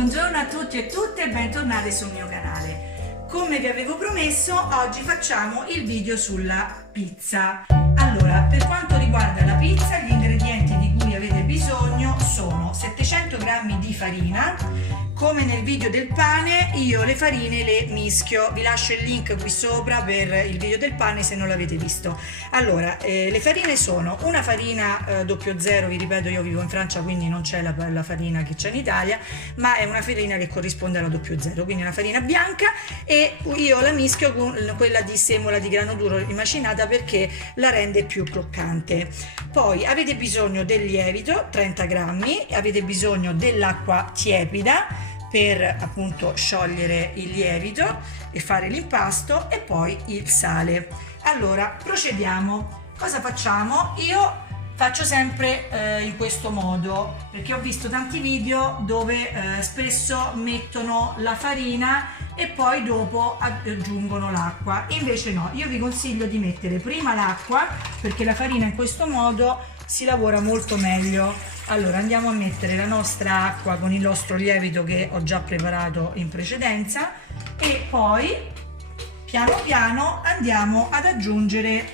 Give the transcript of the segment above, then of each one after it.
Buongiorno a tutti e tutte e bentornati sul mio canale. Come vi avevo promesso, oggi facciamo il video sulla pizza. Allora, per quanto riguarda la pizza, gli ingredienti di cui avete bisogno sono 700 g di farina. Come nel video del pane, io le farine le mischio. Vi lascio il link qui sopra per il video del pane se non l'avete visto. Allora, le farine sono una farina 00, vi ripeto, io vivo in Francia quindi non c'è la farina che c'è in Italia, ma è una farina che corrisponde alla 00, quindi una farina bianca, e io la mischio con quella di semola di grano duro rimacinata perché la rende più croccante. Poi avete bisogno del lievito, 30 grammi, avete bisogno dell'acqua tiepida per appunto sciogliere il lievito e fare l'impasto, e poi il sale. Allora procediamo. Cosa facciamo? Io faccio sempre in questo modo perché ho visto tanti video dove spesso mettono la farina e poi dopo aggiungono l'acqua. Invece no, io vi consiglio di mettere prima l'acqua perché la farina in questo modo si lavora molto meglio. Allora andiamo a mettere la nostra acqua con il nostro lievito che ho già preparato in precedenza, e poi piano piano andiamo ad aggiungere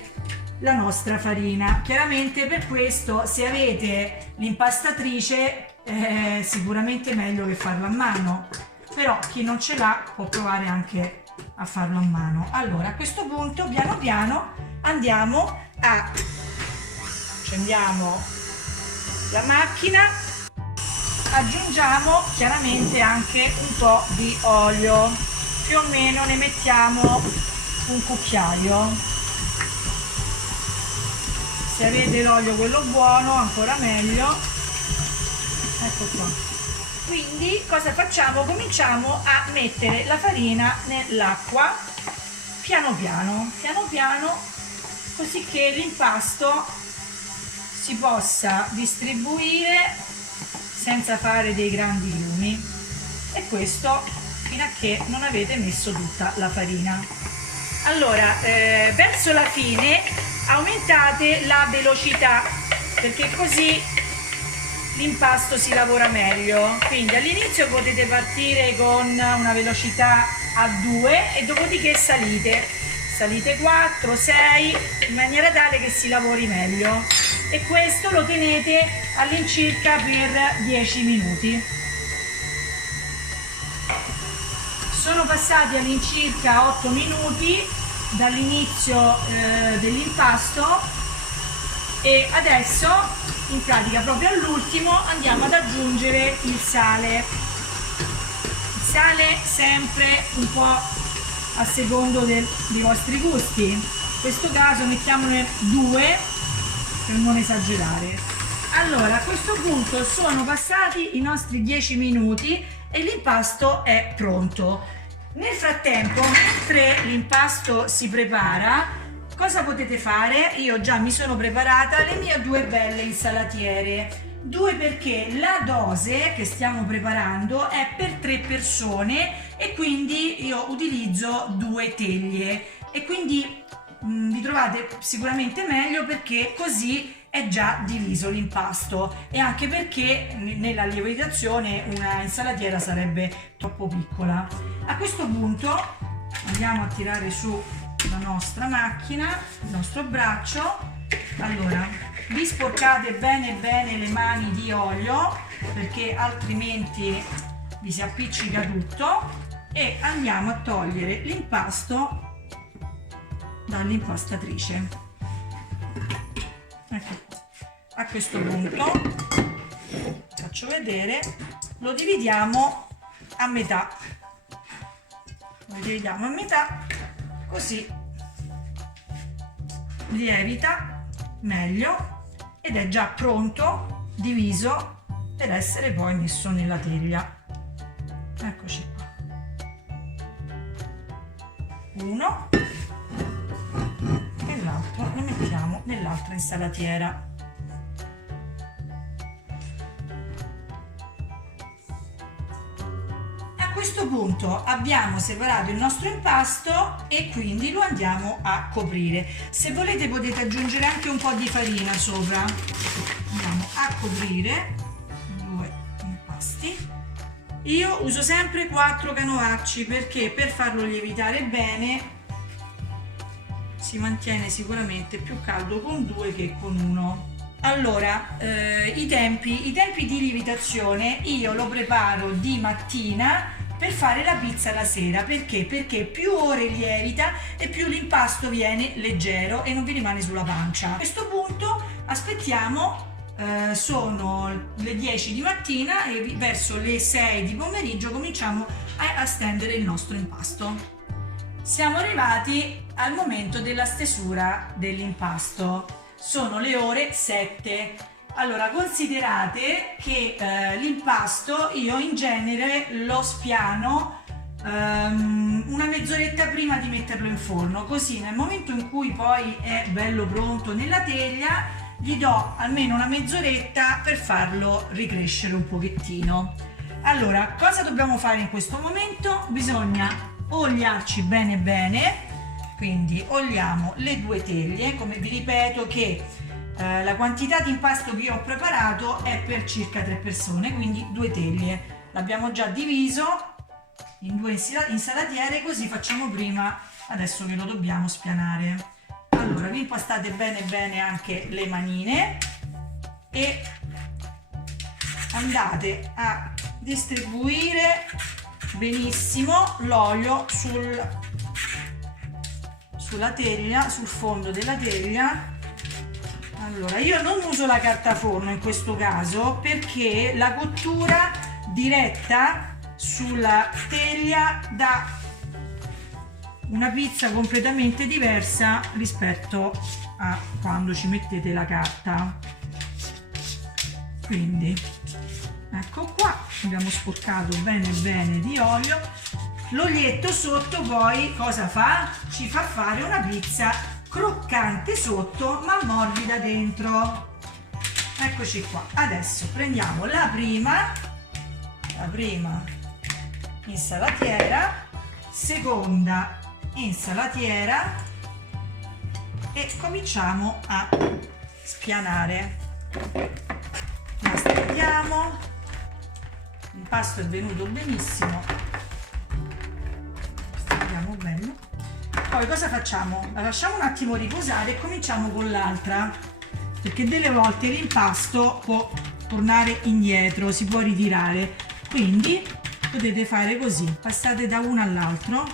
la nostra farina. Chiaramente per questo, se avete l'impastatrice, è sicuramente meglio che farla a mano, però chi non ce l'ha può provare anche a farlo a mano. Allora a questo punto piano piano andiamo a accendiamo la macchina, aggiungiamo chiaramente anche un po' di olio, più o meno ne mettiamo un cucchiaio. Se avete l'olio quello buono ancora meglio. Ecco qua. Quindi cosa facciamo? Cominciamo a mettere la farina nell'acqua piano piano, così che l'impasto si possa distribuire senza fare dei grandi grumi, e questo fino a che non avete messo tutta la farina. Allora verso la fine aumentate la velocità perché così l'impasto si lavora meglio. Quindi all'inizio potete partire con una velocità a 2 e dopodiché salite 4, 6 in maniera tale che si lavori meglio, e questo lo tenete all'incirca per 10 minuti. Sono passati all'incirca 8 minuti dall'inizio dell'impasto, e adesso in pratica proprio all'ultimo andiamo ad aggiungere il sale. Il sale sempre un po' a secondo dei vostri gusti. In questo caso mettiamone 2 per non esagerare. Allora a questo punto sono passati i nostri 10 minuti e l'impasto è pronto. Nel frattempo, mentre l'impasto si prepara, cosa potete fare? Io già mi sono preparata le mie 2 belle insalatiere. 2 perché la dose che stiamo preparando è per 3 persone e quindi io utilizzo 2 teglie, e quindi vi trovate sicuramente meglio perché così è già diviso l'impasto, e anche perché nella lievitazione una insalatiera sarebbe troppo piccola. A questo punto andiamo a tirare su la nostra macchina, il nostro braccio. Allora vi sporcate bene le mani di olio perché altrimenti vi si appiccica tutto, e andiamo a togliere l'impasto dall'impastatrice. Ecco, a questo punto faccio vedere, lo dividiamo a metà. Così lievita meglio ed è già pronto, diviso per essere poi messo nella teglia. Eccoci qua. Uno, e l'altro lo mettiamo nell'altra insalatiera. A questo punto abbiamo separato il nostro impasto e quindi lo andiamo a coprire. Se volete potete aggiungere anche un po' di farina sopra. Andiamo a coprire 2 impasti Io uso sempre 4 canovacci perché per farlo lievitare bene si mantiene sicuramente più caldo con 2 che con 1. Allora, i tempi di lievitazione io lo preparo di mattina per fare la pizza la sera. Perché? Perché più ore lievita e più l'impasto viene leggero e non vi rimane sulla pancia. A questo punto aspettiamo, sono le 10 di mattina e verso le 6 di pomeriggio cominciamo a stendere il nostro impasto. Siamo arrivati al momento della stesura dell'impasto. Sono le ore 7. Allora, considerate che l'impasto io in genere lo spiano una mezz'oretta prima di metterlo in forno, così nel momento in cui poi è bello pronto nella teglia gli do almeno una mezz'oretta per farlo ricrescere un pochettino. Allora, cosa dobbiamo fare in questo momento? Bisogna oliarci bene bene. Quindi oliamo le 2 teglie. Come vi ripeto che la quantità di impasto che io ho preparato è per circa 3 persone, quindi 2 teglie. L'abbiamo già diviso in 2 insalatiere, così facciamo prima, adesso che lo dobbiamo spianare. Allora, vi impastate bene bene anche le manine e andate a distribuire benissimo l'olio sulla teglia, sul fondo della teglia. Allora, io non uso la carta forno in questo caso perché la cottura diretta sulla teglia dà una pizza completamente diversa rispetto a quando ci mettete la carta. Quindi ecco qua, abbiamo sporcato bene bene di olio. L'olietto sotto poi cosa fa? Ci fa fare una pizza croccante sotto ma morbida dentro. Eccoci qua. Adesso prendiamo la prima insalatiera, seconda insalatiera e cominciamo a spianare. La stendiamo. L'impasto è venuto benissimo. Bello. Poi cosa facciamo? La lasciamo un attimo riposare e cominciamo con l'altra, perché delle volte l'impasto può tornare indietro, si può ritirare, quindi potete fare così, passate da uno all'altro,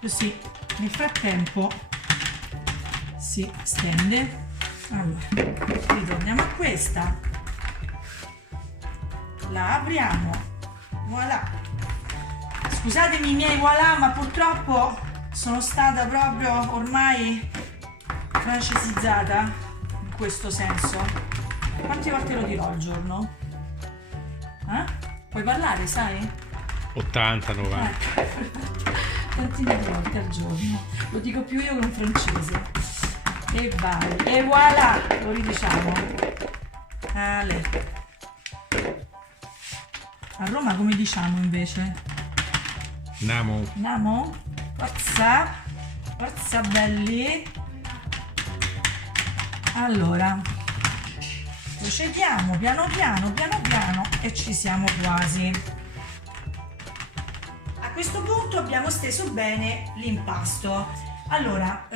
così nel frattempo si stende. Allora, ritorniamo a questa, la apriamo, voilà. Scusatemi i miei voilà, ma purtroppo sono stata proprio ormai francesizzata in questo senso. Quante volte lo dirò al giorno? Puoi parlare, sai? 80, 90. Tantine volte al giorno. Lo dico più io che un francese. E vai. E voilà, lo ridiciamo. Ale. A Roma come diciamo invece? Namo? Forza belli. Allora, procediamo piano piano e ci siamo quasi. A questo punto abbiamo steso bene l'impasto. Allora,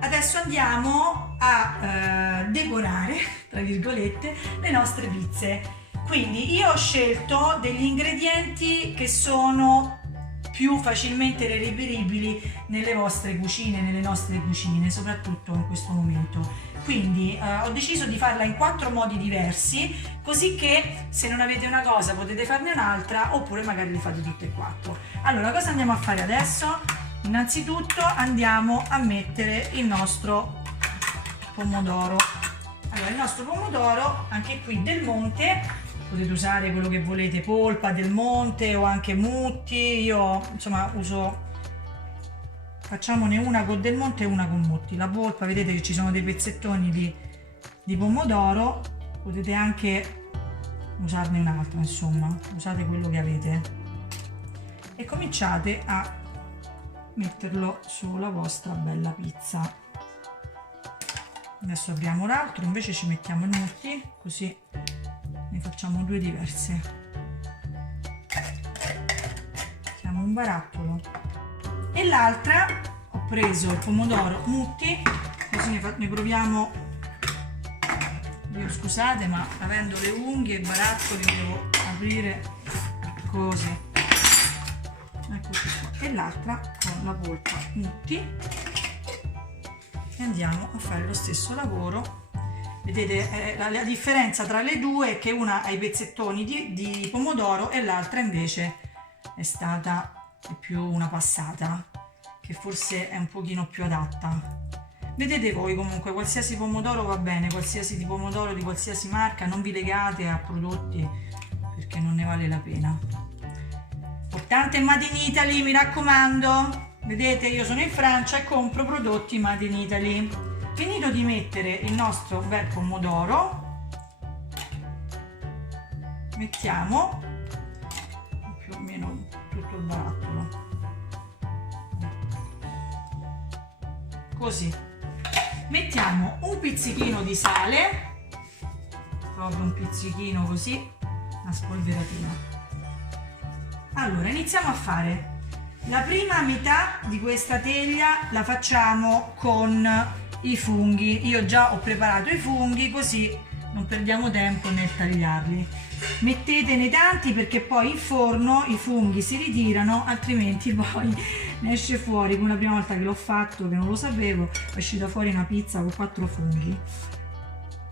adesso andiamo a decorare, tra virgolette, le nostre pizze. Quindi io ho scelto degli ingredienti che sono più facilmente reperibili nelle vostre cucine, nelle nostre cucine, soprattutto in questo momento. Quindi ho deciso di farla in 4 modi diversi, così che se non avete una cosa potete farne un'altra, oppure magari le fate tutte e 4. Allora, cosa andiamo a fare adesso? Innanzitutto andiamo a mettere il nostro pomodoro. Allora, il nostro pomodoro, anche qui del Monte, potete usare quello che volete, polpa del Monte o anche Mutti. Io insomma facciamone una con del Monte e una con Mutti. La polpa, vedete che ci sono dei pezzettoni di pomodoro, potete anche usarne un'altra, insomma, usate quello che avete e cominciate a metterlo sulla vostra bella pizza. Adesso apriamo l'altro, invece ci mettiamo i Mutti, così ne facciamo 2 diverse. barattolo, e l'altra ho preso il pomodoro Mutti, così ne proviamo. Io scusate, ma avendo le unghie e i barattoli devo aprire così. Ecco qua. E l'altra con la polpa Mutti, e andiamo a fare lo stesso lavoro. Vedete, la differenza tra le due è che una ha i pezzettoni di pomodoro e l'altra invece è stata più una passata, che forse è un pochino più adatta. Vedete voi, comunque qualsiasi pomodoro va bene, qualsiasi di pomodoro di qualsiasi marca, non vi legate a prodotti perché non ne vale la pena. Importante Made in Italy, mi raccomando. Vedete, io sono in Francia e compro prodotti Made in Italy. Finito di mettere il nostro bel pomodoro, mettiamo più o meno tutto il barattolo, così. Mettiamo un pizzichino di sale, proprio un pizzichino così, una spolveratina. Allora, iniziamo a fare. La prima metà di questa teglia la facciamo con i funghi. Io già ho preparato i funghi, così non perdiamo tempo nel tagliarli. Mettetene tanti perché poi in forno i funghi si ritirano, altrimenti poi ne esce fuori, come la prima volta che l'ho fatto, che non lo sapevo, è uscita fuori una pizza con 4 funghi.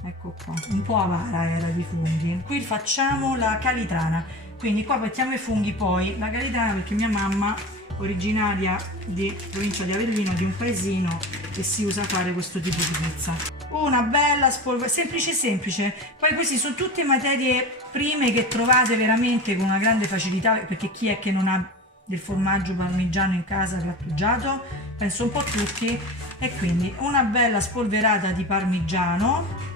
Ecco qua, un po' avara era di funghi. Qui facciamo la calitrana, quindi qua mettiamo i funghi, poi la calitrana, perché mia mamma, originaria di provincia di Avellino, di un paesino che si usa a fare questo tipo di pizza. Una bella spolvera, semplice. Poi queste sono tutte materie prime che trovate veramente con una grande facilità, perché chi è che non ha del formaggio parmigiano in casa grattugiato? Penso un po' tutti. E quindi una bella spolverata di parmigiano.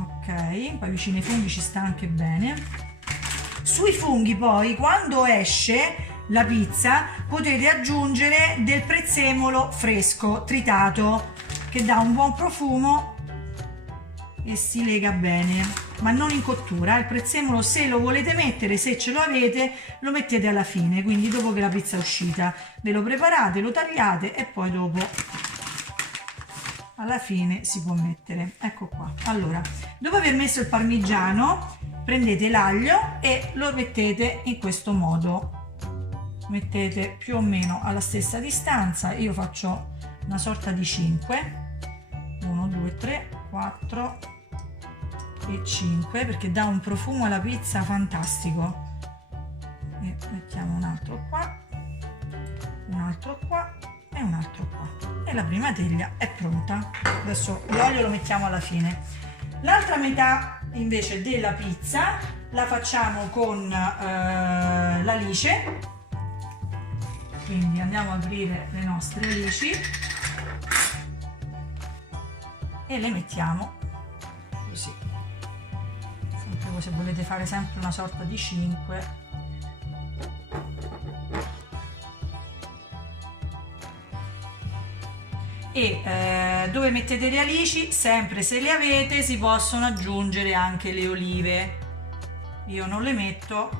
Ok, poi vicino ai funghi ci sta anche bene. Sui funghi poi, quando esce la pizza, potete aggiungere del prezzemolo fresco tritato, che dà un buon profumo e si lega bene, ma non in cottura. Il prezzemolo, se lo volete mettere, se ce lo avete, lo mettete alla fine, quindi dopo che la pizza è uscita ve lo preparate, lo tagliate e poi dopo alla fine si può mettere. Ecco qua. Allora, dopo aver messo il parmigiano, prendete l'aglio e lo mettete in questo modo. Mettete più o meno alla stessa distanza. Io faccio una sorta di 5, 1, 2, 3, 4 e 5, perché dà un profumo alla pizza fantastico. E mettiamo un altro qua, un altro qua e un altro qua, e la prima teglia è pronta. Adesso l'olio lo mettiamo alla fine. L'altra metà invece della pizza la facciamo con l'alice, quindi andiamo ad aprire le nostre alici e le mettiamo così, sempre voi, se volete fare sempre una sorta di 5. E dove mettete le alici, sempre se le avete, si possono aggiungere anche le olive. Io non le metto,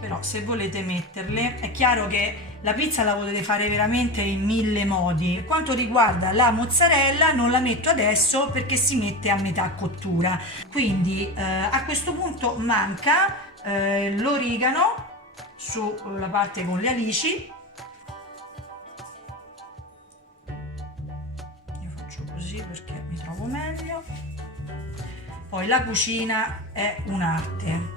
però se volete metterle. È chiaro che la pizza la potete fare veramente in 1000 modi. Quanto riguarda la mozzarella, non la metto adesso perché si mette a metà cottura, quindi a questo punto manca l'origano sulla parte con le alici. Perché mi trovo meglio. Poi la cucina è un'arte,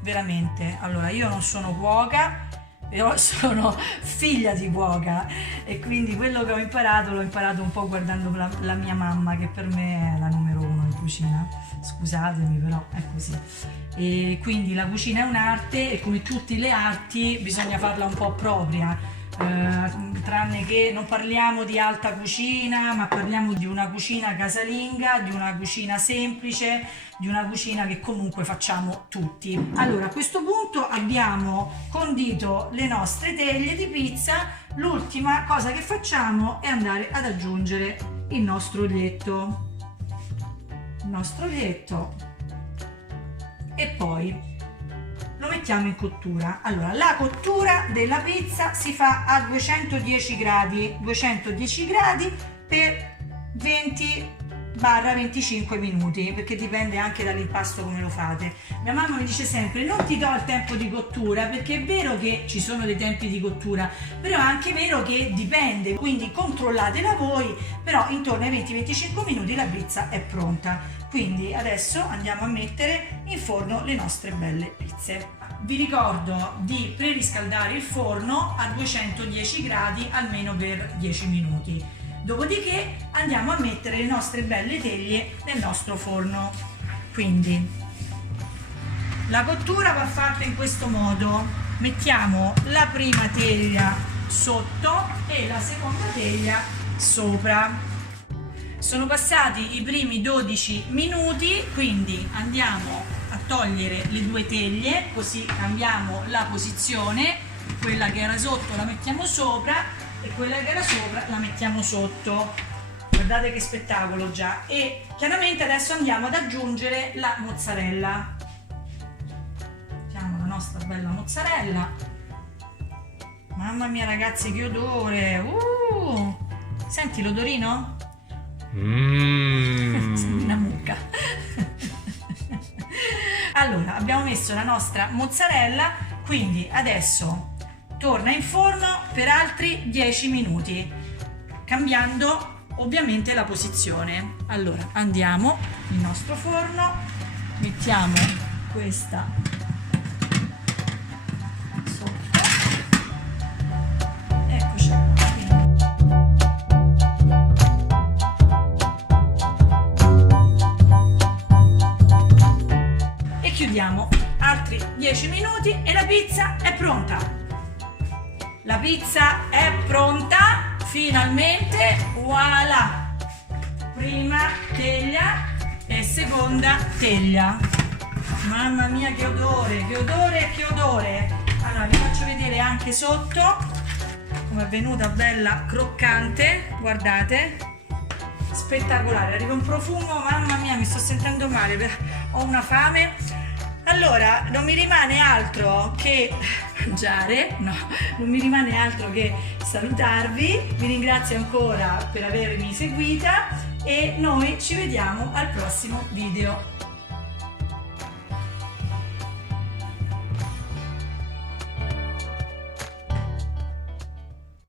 veramente. Allora, io non sono cuoca, però sono figlia di cuoca, e quindi quello che ho imparato l'ho imparato un po' guardando la mia mamma, che per me è la numero 1 in cucina. Scusatemi, però è così. E quindi la cucina è un'arte, e come tutte le arti bisogna farla un po' propria. Tranne che non parliamo di alta cucina, ma parliamo di una cucina casalinga, di una cucina semplice, di una cucina che comunque facciamo tutti. Allora, a questo punto abbiamo condito le nostre teglie di pizza. L'ultima cosa che facciamo è andare ad aggiungere il nostro olietto, e poi lo mettiamo in cottura. Allora, la cottura della pizza si fa a 210 gradi per 20-25 minuti, perché dipende anche dall'impasto come lo fate. Mia mamma mi dice sempre: non ti do il tempo di cottura, perché è vero che ci sono dei tempi di cottura, però è anche vero che dipende, quindi controllatela voi, però intorno ai 20-25 minuti la pizza è pronta. Quindi adesso andiamo a mettere in forno le nostre belle pizze. Vi ricordo di preriscaldare il forno a 210 gradi almeno per 10 minuti. Dopodiché andiamo a mettere le nostre belle teglie nel nostro forno. Quindi la cottura va fatta in questo modo: mettiamo la prima teglia sotto e la seconda teglia sopra. Sono passati i primi 12 minuti, quindi andiamo a togliere le due teglie, così cambiamo la posizione. Quella che era sotto la mettiamo sopra e quella che era sopra la mettiamo sotto. Guardate che spettacolo già! E chiaramente adesso andiamo ad aggiungere la mozzarella. Mettiamo la nostra bella mozzarella. Mamma mia ragazzi, che odore! Senti l'odorino? Sembra una mucca. Allora, abbiamo messo la nostra mozzarella, quindi adesso torna in forno per altri 10 minuti, cambiando ovviamente la posizione. Allora, andiamo nel nostro forno, mettiamo questa sotto, eccoci qua. E chiudiamo altri 10 minuti e la pizza è pronta. La pizza è pronta, finalmente, voilà! Prima teglia e seconda teglia. Mamma mia, che odore, che odore, che odore! Allora, vi faccio vedere anche sotto come è venuta bella croccante, guardate, spettacolare, arriva un profumo, mamma mia, mi sto sentendo male, ho una fame. Allora, non mi rimane altro che mangiare, no, non mi rimane altro che salutarvi, vi ringrazio ancora per avermi seguita e noi ci vediamo al prossimo video.